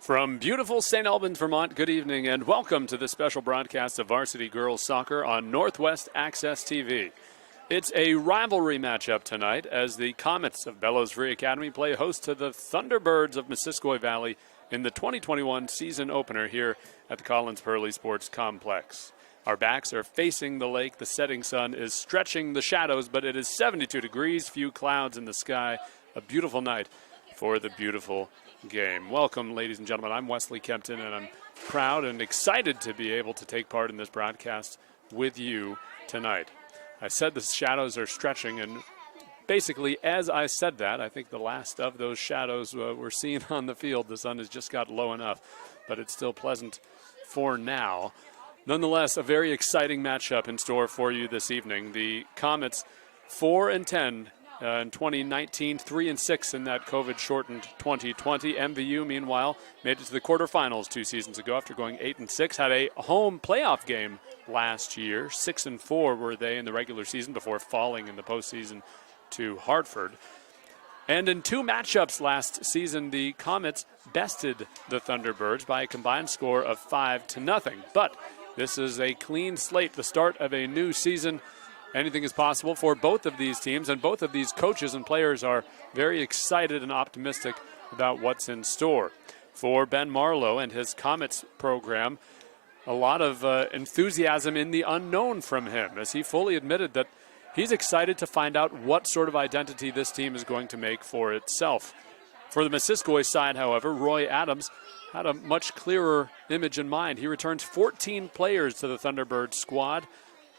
From beautiful St. Albans, Vermont, good evening and welcome to this special broadcast of Varsity Girls Soccer on Northwest Access TV. It's a rivalry matchup tonight as the Comets of Bellows Free Academy play host to the Thunderbirds of Missisquoi Valley in the 2021 season opener here at the Collns Perley Sports Complex. Our backs are facing the lake. The setting sun is stretching the shadows, but it is 72 degrees, few clouds in the sky. A beautiful night for the beautiful game. Welcome, ladies and gentlemen. I'm Wesley Kempton, and I'm proud and excited to be able to take part in this broadcast with you tonight. I said the shadows are stretching, and basically as I said that, I think the last of those shadows were seen on the field. The sun has just got low enough, but it's still pleasant for now. Nonetheless, a very exciting matchup in store for you this evening. The Comets 4-10 in 2019, 3-6 in that COVID-shortened 2020. MVU, meanwhile, made it to the quarterfinals 2 seasons ago after going 8-6. Had a home playoff game last year. 6-4 were they in the regular season before falling in the postseason to Hartford. And in 2 matchups last season, the Comets bested the Thunderbirds by a combined score of 5-0. But this is a clean slate, the start of a new season. Anything is possible for both of these teams, and both of these coaches and players are very excited and optimistic about what's in store. For Ben Marlowe and his Comets program, a lot of enthusiasm in the unknown from him, as he fully admitted that he's excited to find out what sort of identity this team is going to make for itself. For the Missisquoi side, however, Roy Adams had a much clearer image in mind. He returns 14 players to the Thunderbird squad.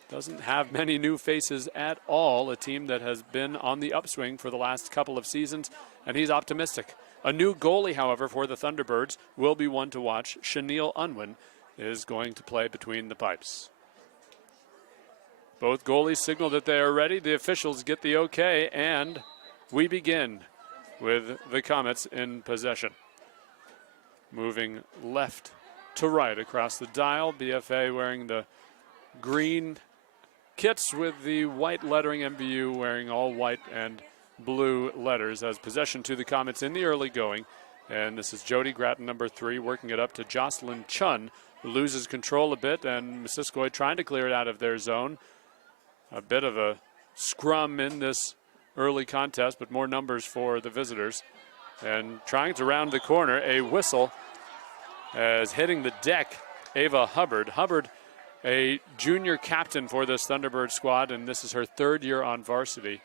Doesn't have many new faces at all, a team that has been on the upswing for the last couple of seasons, and he's optimistic. A new goalie, however, for the Thunderbirds will be one to watch. Chenille Unwin is going to play between the pipes. Both goalies signal that they are ready. The officials get the okay, and we begin with the Comets in possession. Moving left to right across the dial, BFA wearing the green kits with the white lettering, MVU wearing all white and blue letters as possession to the Comets in the early going. And this is Jody Gratton, number 3, working it up to Jocelyn Chun, who loses control a bit, and Missisquoi trying to clear it out of their zone. A bit of a scrum in this early contest, but more numbers for the visitors. And trying to round the corner, a whistle as hitting the deck, Ava Hubbard. Hubbard, a junior captain for this Thunderbird squad, and this is her 3rd year on varsity.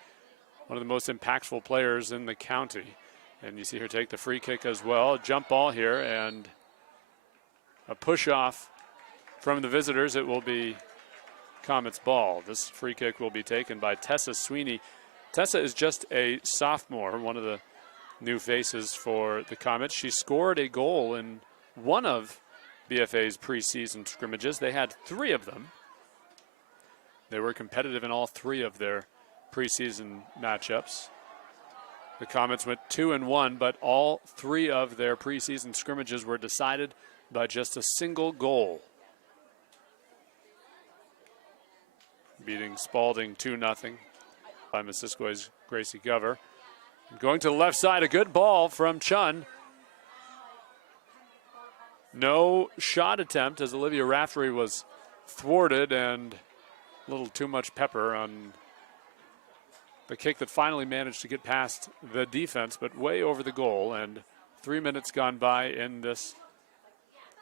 One of the most impactful players in the county. And you see her take the free kick as well. A jump ball here and a push off from the visitors. It will be Comets ball. This free kick will be taken by Tessa Sweeney. Tessa is just a sophomore, one of the new faces for the Comets. She scored a goal in one of BFA's preseason scrimmages. They had 3 of them. They were competitive in all 3 of their preseason matchups. The Comets went 2-1, but all 3 of their preseason scrimmages were decided by just a single goal. Beating Spalding 2-0 by Missisquoi's Gracie Gover. Going to the left side, a good ball from Chun. No shot attempt as Olivia Raftery was thwarted, and a little too much pepper on the kick that finally managed to get past the defense, but way over the goal. And 3 minutes gone by in this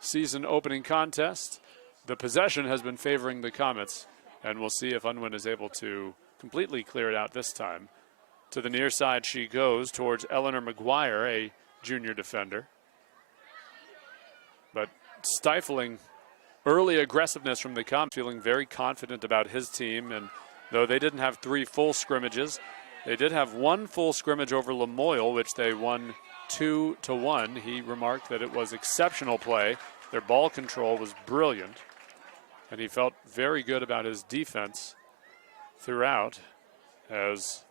season opening contest. The possession has been favoring the Comets, and we'll see if Unwin is able to completely clear it out this time. To the near side she goes towards Eleanor McGuire, a junior defender. But stifling early aggressiveness from the Comets, feeling very confident about his team. And though they didn't have 3 full scrimmages, they did have 1 full scrimmage over Lamoille, which they won 2-1. He remarked that it was exceptional play. Their ball control was brilliant, and he felt very good about his defense throughout, as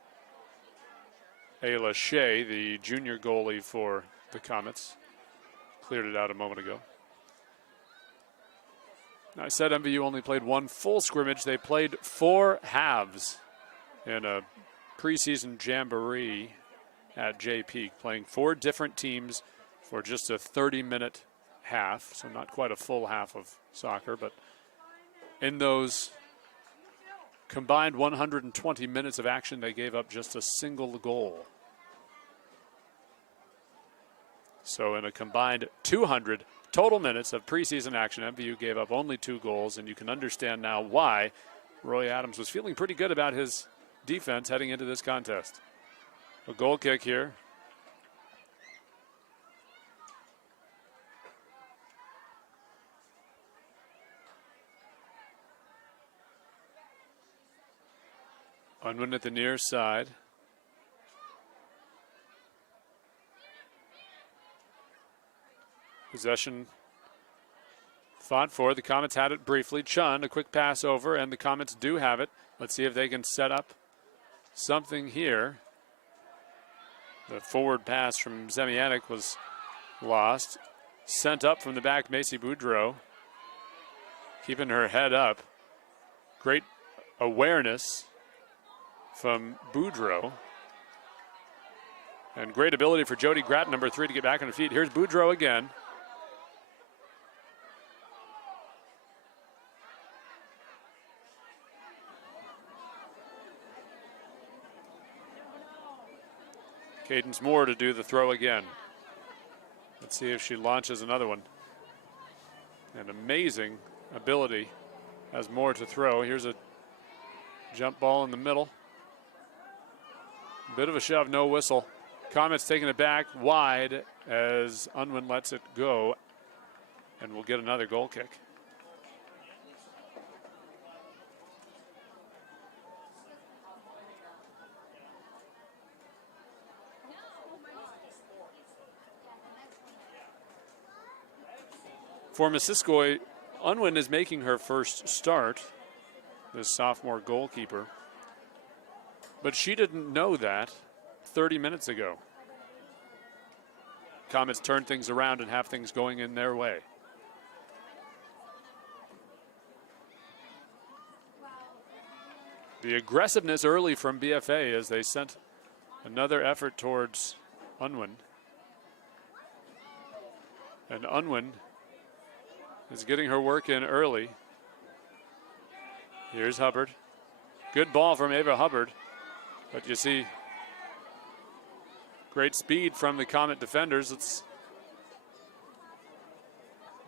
Ayla Shea, the junior goalie for the Comets, cleared it out a moment ago. I said MVU only played 1 full scrimmage. They played 4 halves in a preseason jamboree at Jay Peak, playing 4 different teams for just a 30-minute half, so not quite a full half of soccer, but in those combined 120 minutes of action, they gave up just a single goal. So in a combined 200 total minutes of preseason action, MVU gave up only 2 goals, and you can understand now why Roy Adams was feeling pretty good about his defense heading into this contest. A goal kick here. Unwin at the near side. Possession fought for. The Comets had it briefly. Chun, a quick pass over, and the Comets do have it. Let's see if they can set up something here. The forward pass from Zemianic was lost. Sent up from the back, Macy Boudreau. Keeping her head up. Great awareness from Boudreau. And great ability for Jody Gratton, number 3, to get back on her feet. Here's Boudreau again. Cadence Moore to do the throw again. Let's see if she launches another one. An amazing ability as Moore to throw. Here's a jump ball in the middle. Bit of a shove, no whistle. Comets taking it back wide as Unwin lets it go, and we'll get another goal kick. For Missisquoi, Unwin is making her first start, this sophomore goalkeeper. But she didn't know that 30 minutes ago. Comets turn things around and have things going in their way. The aggressiveness early from BFA as they sent another effort towards Unwin. And Unwin is getting her work in early. Here's Hubbard. Good ball from Ava Hubbard. But you see great speed from the Comet defenders. It's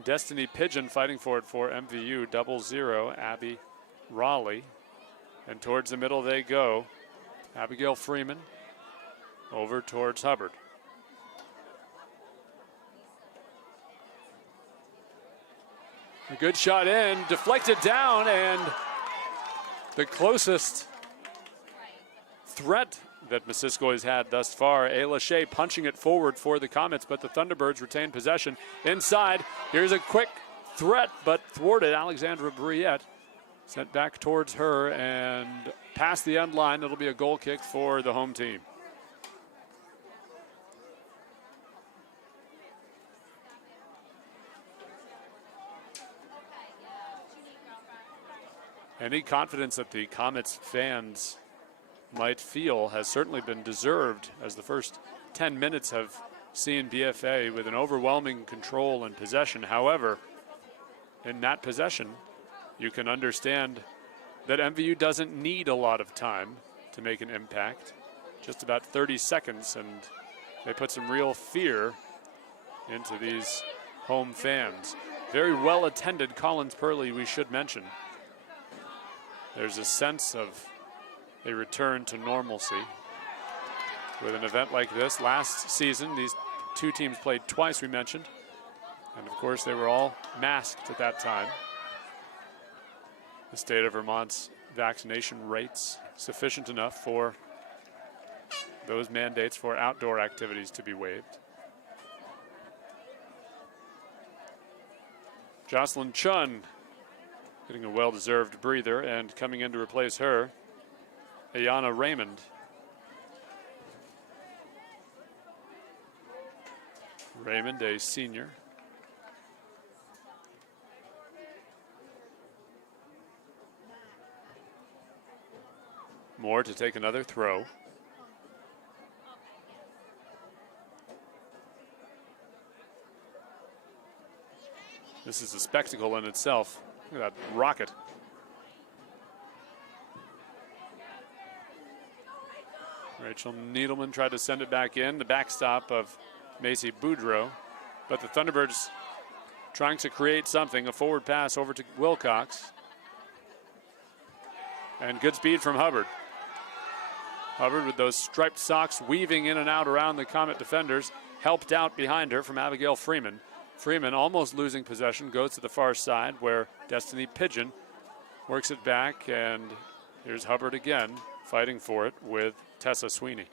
Destiny Pigeon fighting for it for MVU. 0-0, Abby Raleigh. And towards the middle they go. Abigail Freeman over towards Hubbard. A good shot in, deflected down, and the closest threat that Missisquoi's had thus far. Ayla Shea punching it forward for the Comets, but the Thunderbirds retain possession. Inside, here's a quick threat, but thwarted. Alexandra Briette sent back towards her and past the end line. It'll be a goal kick for the home team. Any confidence that the Comets fans might feel has certainly been deserved, as the first 10 minutes have seen BFA with an overwhelming control and possession. However, in that possession, you can understand that MVU doesn't need a lot of time to make an impact. Just about 30 seconds, and they put some real fear into these home fans. Very well attended Collns Perley, we should mention. There's a sense of a return to normalcy with an event like this. Last season, these two teams played twice, we mentioned. And of course, they were all masked at that time. The state of Vermont's vaccination rates sufficient enough for those mandates for outdoor activities to be waived. Jocelyn Chun getting a well-deserved breather, and coming in to replace her, Ayana Raymond. Raymond, a senior. Moore to take another throw. This is a spectacle in itself. Look at that rocket. Rachel Needleman tried to send it back in, the backstop of Macy Boudreau. But the Thunderbirds trying to create something, a forward pass over to Wilcox. And good speed from Hubbard. Hubbard with those striped socks weaving in and out around the Comet defenders, helped out behind her from Abigail Freeman. Freeman almost losing possession, goes to the far side where Destiny Pigeon works it back, and here's Hubbard again fighting for it with Tessa Sweeney.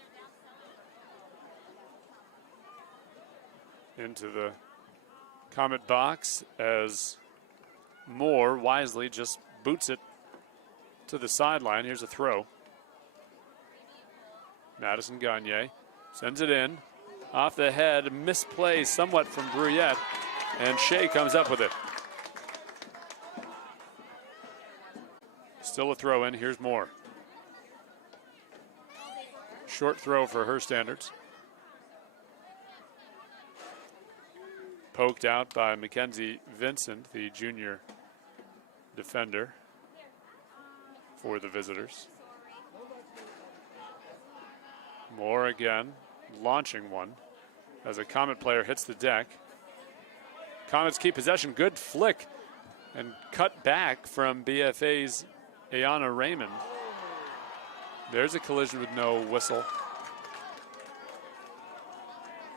Into the Comet box as Moore wisely just boots it to the sideline. Here's a throw. Madison Gagne sends it in. Off the head, misplay somewhat from Bruyette, and Shea comes up with it. Still a throw in, here's Moore. Short throw for her standards. Poked out by Mackenzie Vincent, the junior defender for the visitors. Moore again, launching one as a Comet player hits the deck. Comets keep possession, good flick and cut back from BFA's Ayana Raymond. There's a collision with no whistle.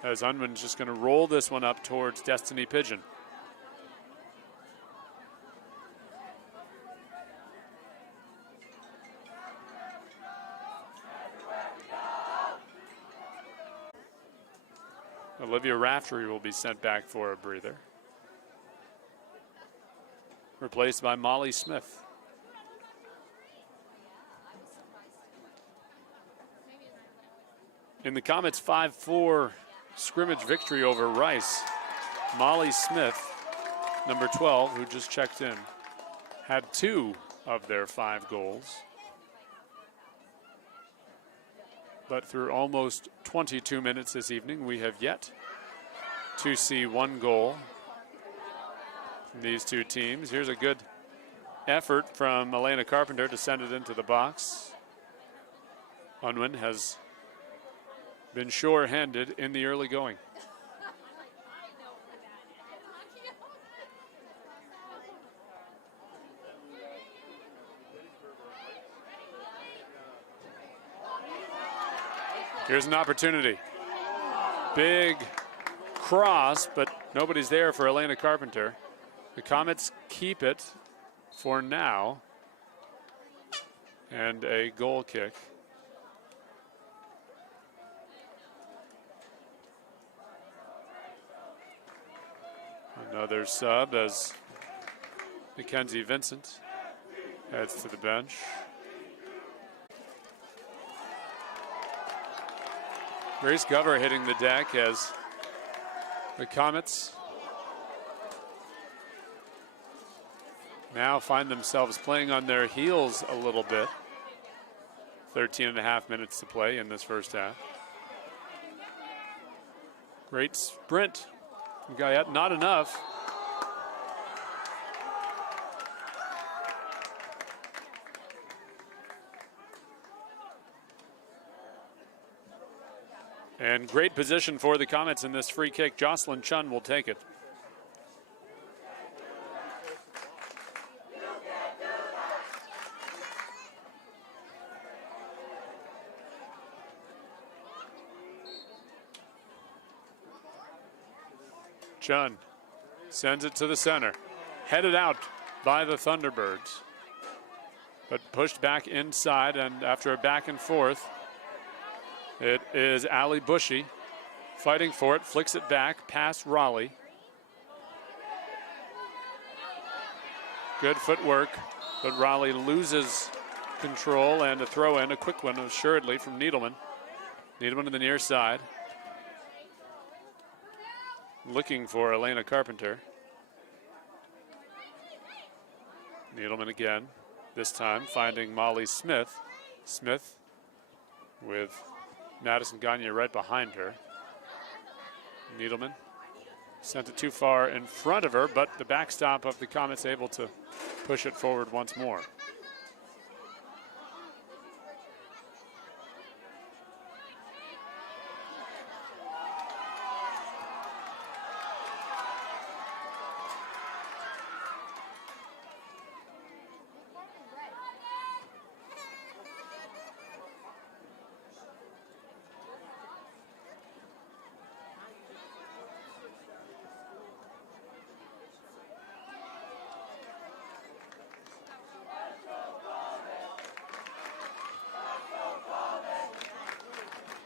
As Unwin's just going to roll this one up towards Destiny Pigeon. Olivia Raftery will be sent back for a breather. Replaced by Molly Smith. In the Comets' 5-4 scrimmage victory over Rice, Molly Smith, number 12, who just checked in, had 2 of their 5 goals. But through almost 22 minutes this evening, we have yet to see 1 goal from these 2 teams. Here's a good effort from Elena Carpenter to send it into the box. Unwin has been sure-handed in the early going. Here's an opportunity. Big cross, but nobody's there for Elena Carpenter. The Comets keep it for now. And a goal kick. Another sub as Mackenzie Vincent heads to the bench. Grace Gover hitting the deck as the Comets now find themselves playing on their heels a little bit. 13.5 minutes to play in this first half. Great sprint from Guyette, not enough. And great position for the Comets in this free kick. Jocelyn Chun will take it. Chun sends it to the center. Headed out by the Thunderbirds. But pushed back inside, and after a back and forth, it is Allie Bushy fighting for it, flicks it back past Raleigh. Good footwork, but Raleigh loses control, and a throw in, a quick one assuredly from Needleman. Needleman to the near side. Looking for Elena Carpenter. Needleman again, this time finding Molly Smith. Smith with Madison Gagne right behind her. Needleman Sent it too far in front of her, but the backstop of the Comets able to push it forward once more.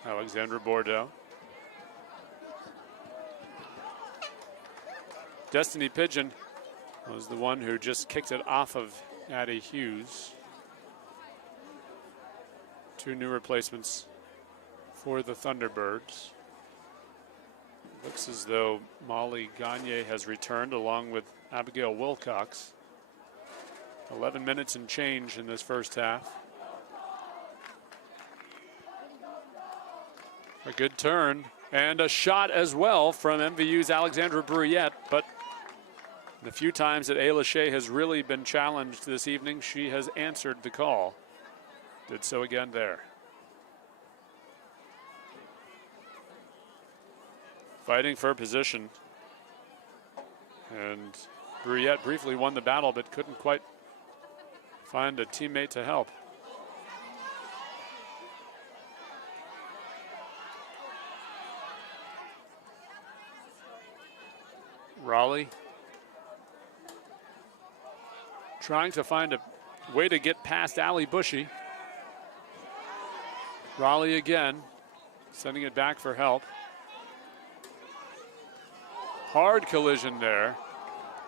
Alexandra Bordeaux. Destiny Pigeon was the one who just kicked it off of Addie Hughes. 2 new replacements for the Thunderbirds. Looks as though Molly Gagne has returned along with Abigail Wilcox. 11 minutes and change in this first half. A good turn and a shot as well from MVU's Alexandra Bruyette, but the few times that Ayla Shea has really been challenged this evening, she has answered the call. Did so again there. Fighting for position. And Bruyette briefly won the battle, but couldn't quite find a teammate to help. Raleigh trying to find a way to get past Allie Bushy. Raleigh again, sending it back for help. Hard collision there.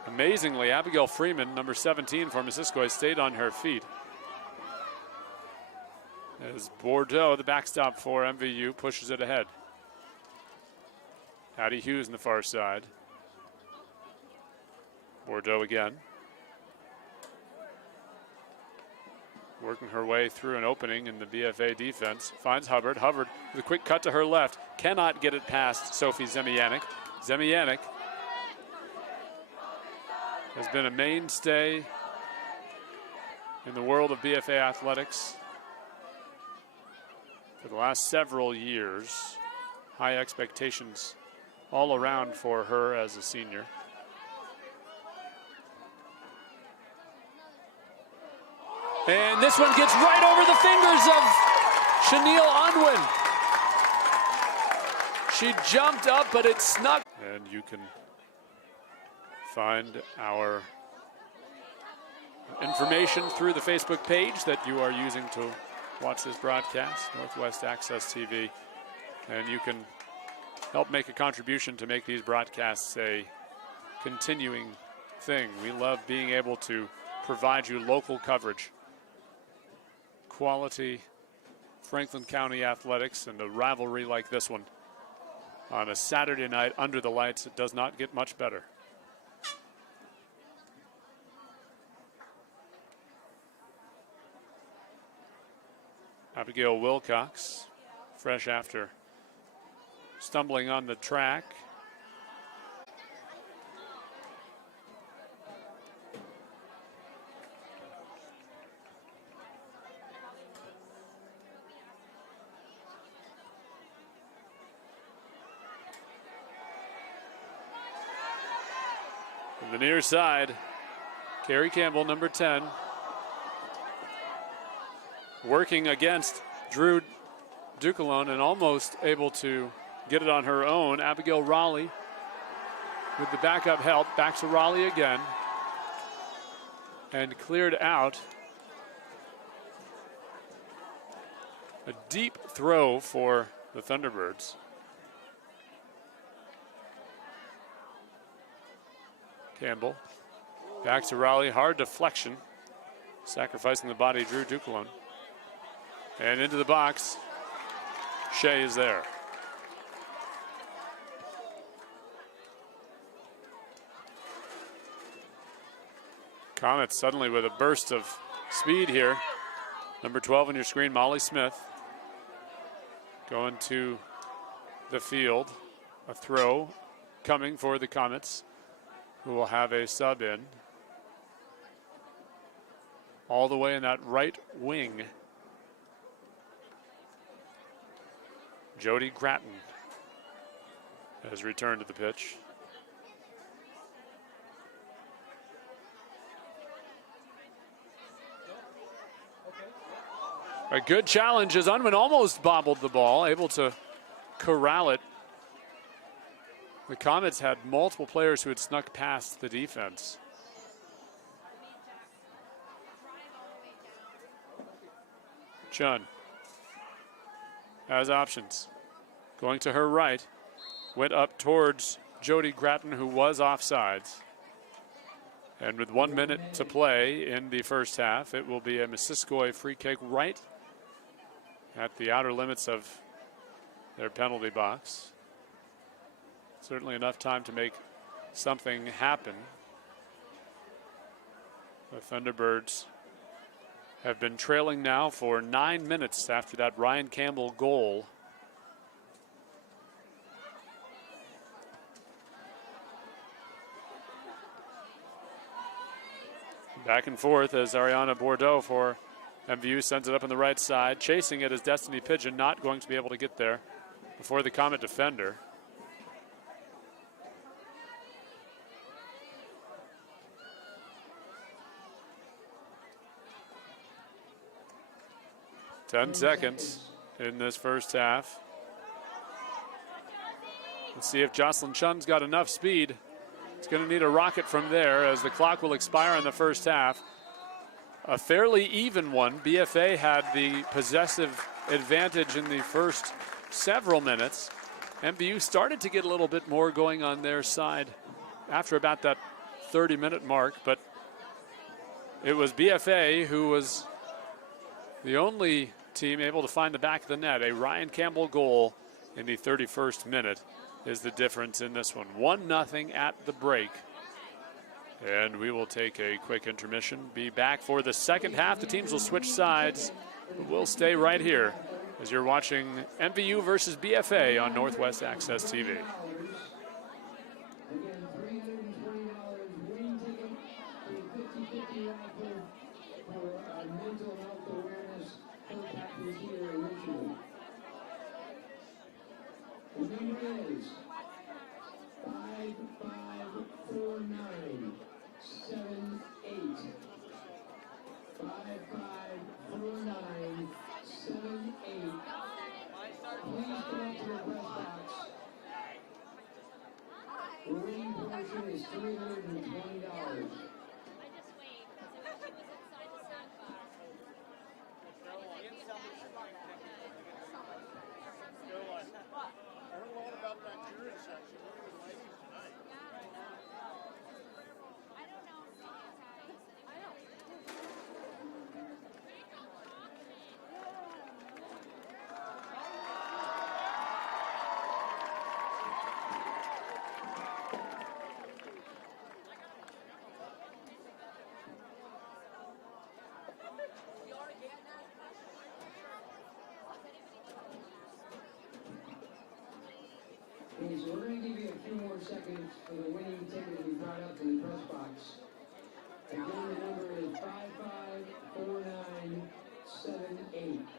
Amazingly, Abigail Freeman, number 17 for Missisquoi, stayed on her feet. As Bordeaux, the backstop for MVU, pushes it ahead. Addie Hughes on the far side. Bordeaux again. Working her way through an opening in the BFA defense. Finds Hubbard. Hubbard with a quick cut to her left. Cannot get it past Sophie Zemianik. Zemianik has been a mainstay in the world of BFA athletics for the last several years. High expectations all around for her as a senior. And this one gets right over the fingers of Chenille Unwin. She jumped up, but it snuck. And you can find our information through the Facebook page that you are using to watch this broadcast, Northwest Access TV. And you can help make a contribution to make these broadcasts a continuing thing. We love being able to provide you local coverage. Quality Franklin County athletics, and a rivalry like this one on a Saturday night under the lights, it does not get much better. Abigail Wilcox, fresh after stumbling on the track. The near side, Carrie Campbell, number 10, working against Drew Ducalone and almost able to get it on her own. Abigail Raleigh with the backup help, back to Raleigh again, and cleared out. A deep throw for the Thunderbirds. Campbell, back to Raleigh, hard deflection, sacrificing the body, Drew Ducalone. And into the box, Shea is there. Comets suddenly with a burst of speed here. Number 12 on your screen, Molly Smith, going to the field. A throw coming for the Comets, who will have a sub in. All the way in that right wing. Jody Gratton has returned to the pitch. A good challenge as Unwin almost bobbled the ball, able to corral it. The Comets had multiple players who had snuck past the defense. Chun has options. Going to her right, went up towards Jody Gratton, who was offsides. And with 1 minute to play in the first half, it will be a Missisquoi free kick right at the outer limits of their penalty box. Certainly enough time to make something happen. The Thunderbirds have been trailing now for 9 minutes after that Ryan Campbell goal. Back and forth as Ariana Bordeaux for MVU sends it up on the right side. Chasing it is Destiny Pigeon, not going to be able to get there before the Comet defender. Ten seconds in this first half. Let's see if Jocelyn Chun's got enough speed. It's going to need a rocket from there as the clock will expire in the first half. A fairly even one. BFA had the possessive advantage in the first several minutes. MVU started to get a little bit more going on their side after about that 30-minute mark, but it was BFA who was the only team able to find the back of the net. A Ryan Campbell goal in the 31st minute is the difference in this one. 1-0 at the break. And we will take a quick intermission. Be back for the second half. The teams will switch sides, but we'll stay right here as you're watching MVU versus BFA on Northwest Access TV. So we're going to give you a few more seconds for the winning ticket to be brought up in the press box. Again, the number is 554978.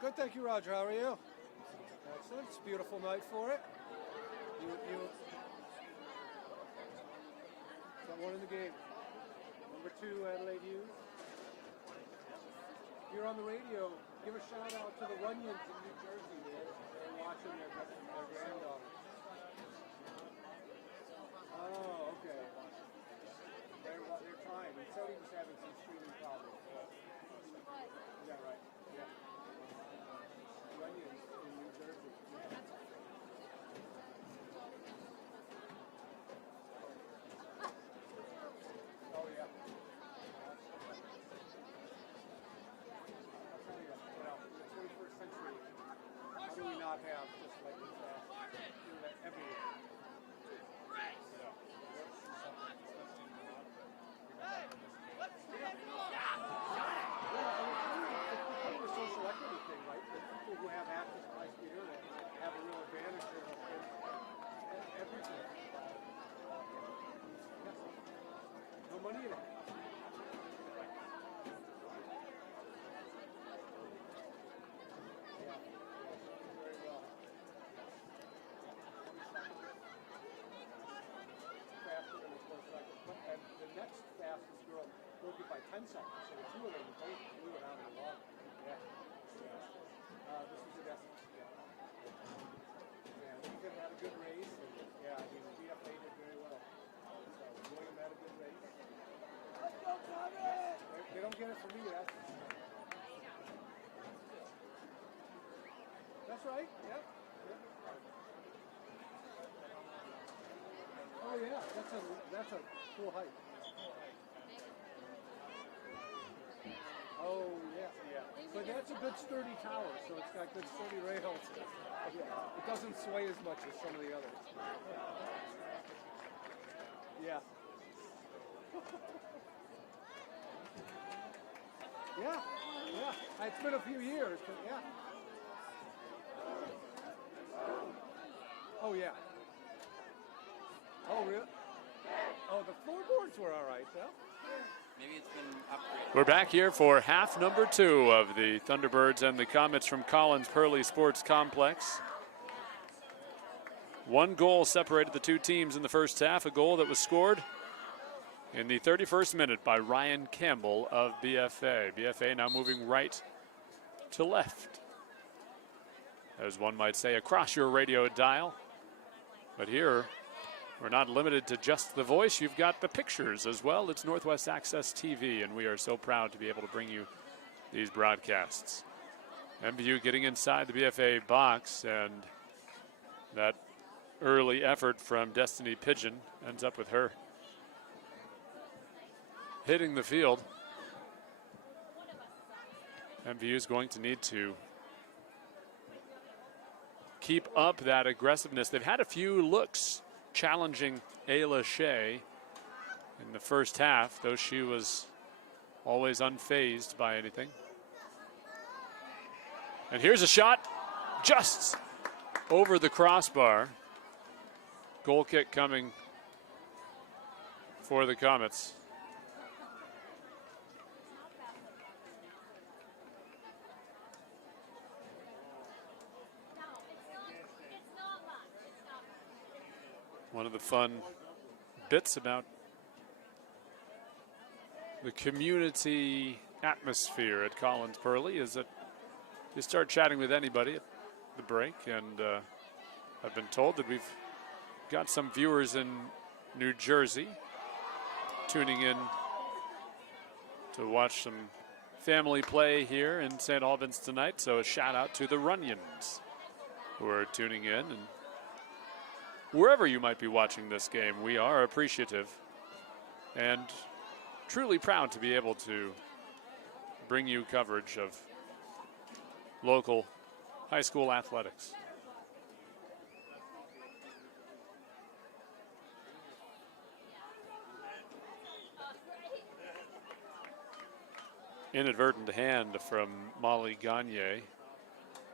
Good, thank you, Roger. How are you? Excellent. It's a beautiful night for it. Got one in the game. Number 2, Adelaide Hughes. You're on the radio. Give a shout out to the Runyons in New Jersey. They're watching their granddaughter. Oh, okay. They're trying. And so he's having some streaming problems. Is that right? Yeah. Runyons in New Jersey. Oh, yeah. In the 21st century, how do we not have just like do that everywhere? It's a social equity thing, right? The people who have access to high-speed internet have a real advantage here. Everything. No money in it. And the next fastest girl broke it by 10 seconds. So the two of them both blew it out of the water. Yeah. This was in essence. Yeah. Ethan had a good race. And, yeah, I mean, the BFA did very well. So William had a good race. Let's go, Tommy! They don't get it from me, that's right. Yep. Oh yeah, that's a cool height. Oh yeah. But that's a good sturdy tower, so it's got good sturdy rails. Yeah. It doesn't sway as much as some of the others. Yeah. Yeah. It's been a few years, but yeah. Oh yeah. Oh, really? Oh, the floorboards were all right, though. Maybe it's been upgraded. We're back here for half number 2 of the Thunderbirds and the Comets from Collns Perley Sports Complex. 1 goal separated the two teams in the first half, a goal that was scored in the 31st minute by Ryan Campbell of BFA. BFA now moving right to left, as one might say, across your radio dial. But here, we're not limited to just the voice. You've got the pictures as well. It's Northwest Access TV, and we are so proud to be able to bring you these broadcasts. MVU getting inside the BFA box, and that early effort from Destiny Pigeon ends up with her hitting the field. MVU is going to need to keep up that aggressiveness. They've had a few looks challenging Ayla Shea in the first half, though she was always unfazed by anything. And here's a shot just over the crossbar. Goal kick coming for the Comets. One of the fun bits about the community atmosphere at Collns Perley is that you start chatting with anybody at the break, and I've been told that we've got some viewers in New Jersey tuning in to watch some family play here in St. Albans tonight, so a shout out to the Runyons who are tuning in. And wherever you might be watching this game, we are appreciative and truly proud to be able to bring you coverage of local high school athletics. Inadvertent hand from Molly Gagne.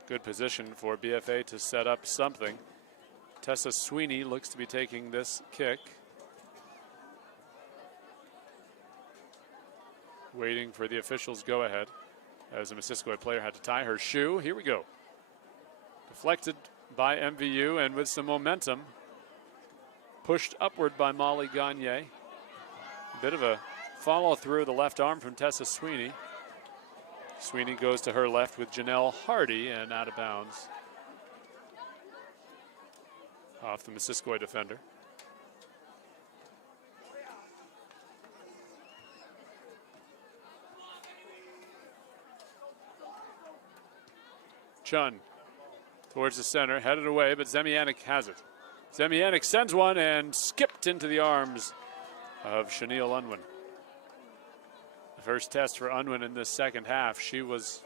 Good position for BFA to set up something. Tessa Sweeney looks to be taking this kick. Waiting for the officials' go-ahead. as a Missisquoi player had to tie her shoe. Here we go. Deflected by MVU, and with some momentum, pushed upward by Molly Gagne. A bit of a follow through the left arm from Tessa Sweeney. Sweeney goes to her left with Janelle Hardy and out of bounds. Off the Missisquoi defender. Chun towards the center, headed away, but Zemianik has it. Zemianik sends one and skipped into the arms of Chenille Unwin. The first test for Unwin in this second half. She was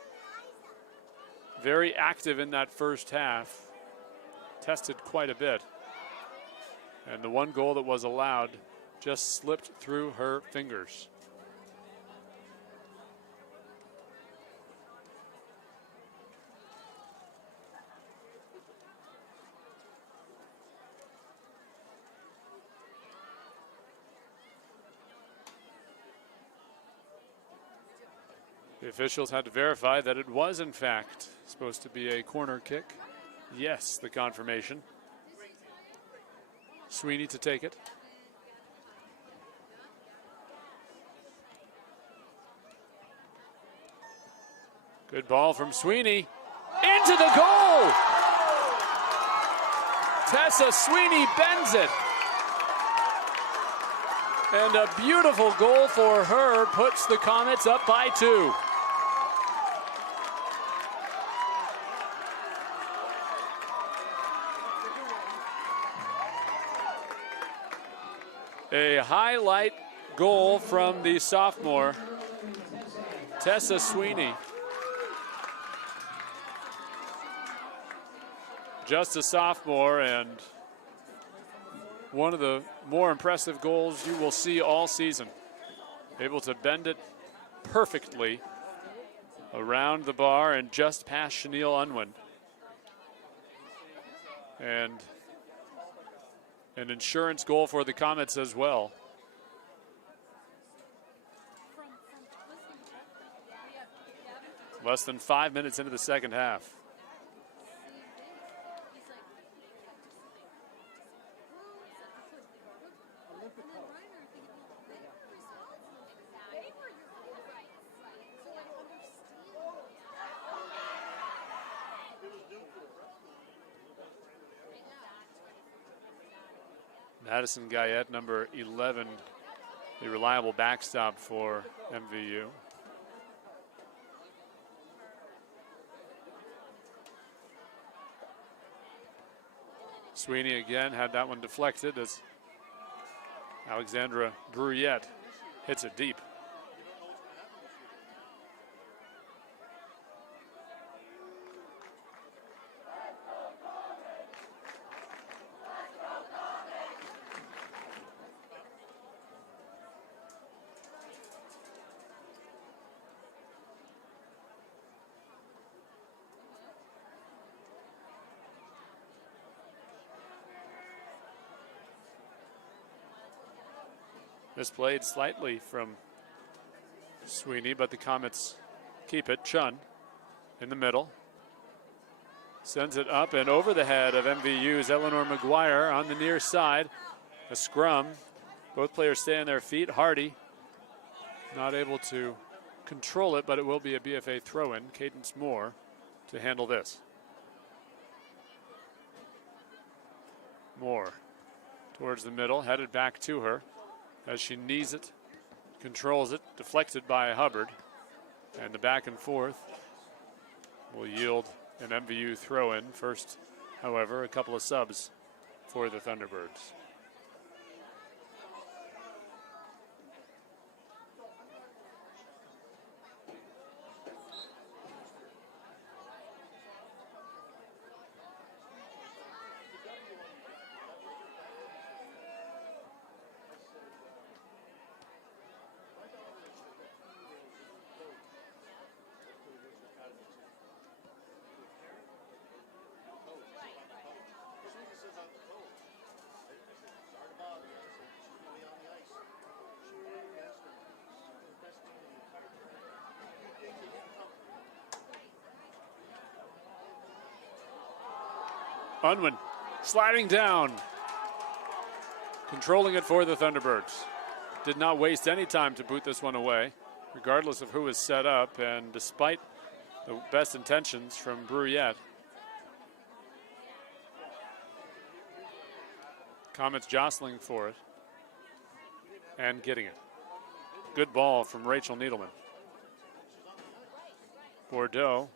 very active in that first half, tested quite a bit. And the one goal that was allowed just slipped through her fingers. The officials had to verify that it was, in fact, supposed to be a corner kick. Yes, the confirmation. Sweeney to take it. Good ball from Sweeney. Into the goal! Tessa Sweeney bends it. And a beautiful goal for her puts the Comets up by 2. A highlight goal from the sophomore, Tessa Sweeney. Just a sophomore, and one of the more impressive goals you will see all season. Able to bend it perfectly around the bar and just past Chenille Unwin. And an insurance goal for the Comets as well. Less than 5 minutes into the second half. Madison Guyette, number 11, the reliable backstop for MVU. Sweeney again had that one deflected as Alexandra Bruyette hits it deep. Misplayed slightly from Sweeney, but the Comets keep it. Chun in the middle. Sends it up and over the head of MVU's Eleanor McGuire on the near side. A scrum. Both players stay on their feet. Hardy not able to control it, but it will be a BFA throw-in. Cadence Moore to handle this. Moore towards the middle, headed back to her as she knees it, controls it, deflected by Hubbard. And the back and forth will yield an MVU throw-in. First, however, a couple of subs for the Thunderbirds. Unwin sliding down, controlling it for the Thunderbirds. Did not waste any time to boot this one away, regardless of who was set up, and despite the best intentions from Bruyette. Comets jostling for it and getting it. Good ball from Rachel Needleman. Bordeaux,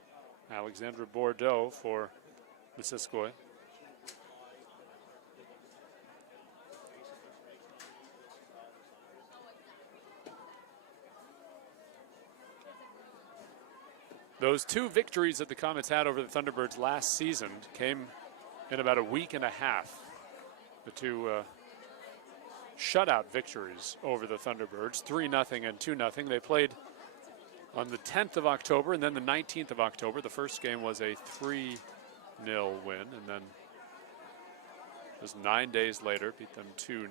Alexandra Bordeaux for Missisquoi. Those 2 victories that the Comets had over the Thunderbirds last season came in about a week and a half. The 2 shutout victories over the Thunderbirds, 3-0 and 2-0. They played on the 10th of October and then the 19th of October. The first game was a 3-0 win, and then just 9 days later beat them 2-0.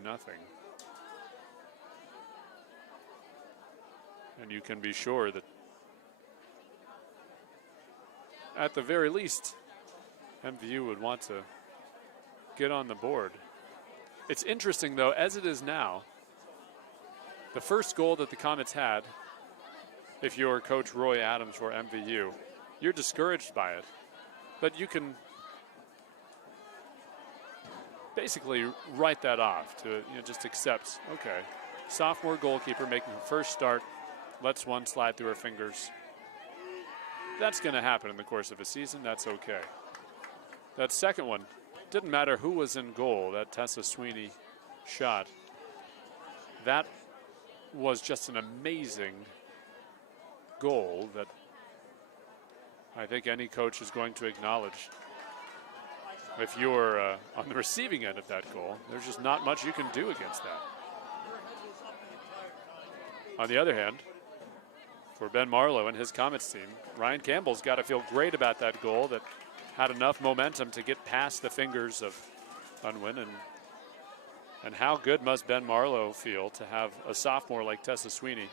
And you can be sure that at the very least, MVU would want to get on the board. It's interesting, though, as it is now, the first goal that the Comets had, if you're Coach Roy Adams for MVU, you're discouraged by it. But you can basically write that off to just accept, okay, sophomore goalkeeper making her first start, lets one slide through her fingers. That's going to happen in the course of a season. That's okay. That second one, didn't matter who was in goal, that Tessa Sweeney shot. That was just an amazing goal that I think any coach is going to acknowledge. If you're on the receiving end of that goal, there's just not much you can do against that. On the other hand, for Ben Marlowe and his Comets team, Ryan Campbell's got to feel great about that goal that had enough momentum to get past the fingers of Unwin. And how good must Ben Marlowe feel to have a sophomore like Tessa Sweeney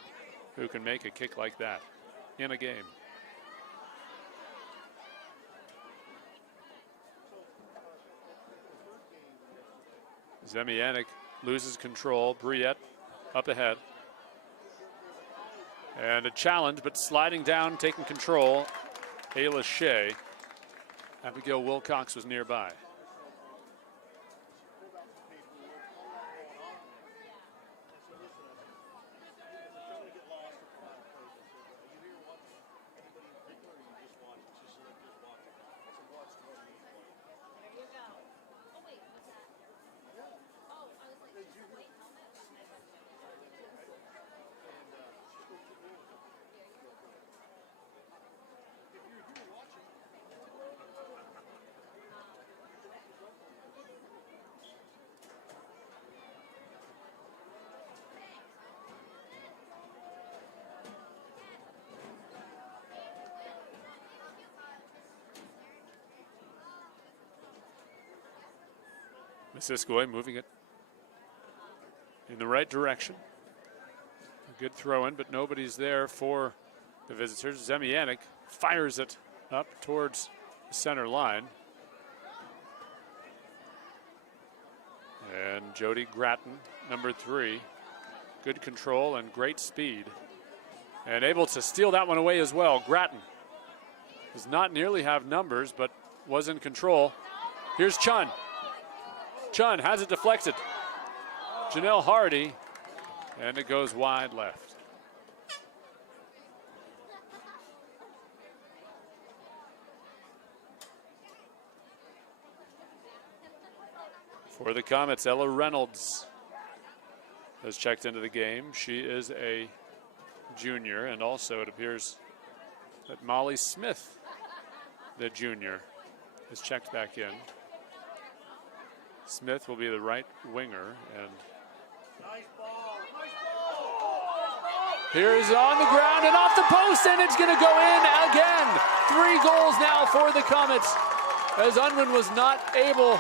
who can make a kick like that in a game? Zemianik loses control. Bruyette up ahead. And a challenge, but sliding down, taking control, Ayla Shea. Abigail Wilcox was nearby. Missisquoi moving it in the right direction. A good throw in, but nobody's there for the visitors. Zemianik fires it up towards the center line. And Jody Gratton, number 3. Good control and great speed. And able to steal that one away as well. Gratton does not nearly have numbers, but was in control. Here's Chun. Chun has it deflected. Janelle Hardy, and it goes wide left. For the Comets, Ella Reynolds has checked into the game. She is a junior, and also it appears that Molly Smith, the junior, has checked back in. Smith will be the right winger, and here's on the ground and off the post, and it's going to go in again. 3 goals now for the Comets, as Unwin was not able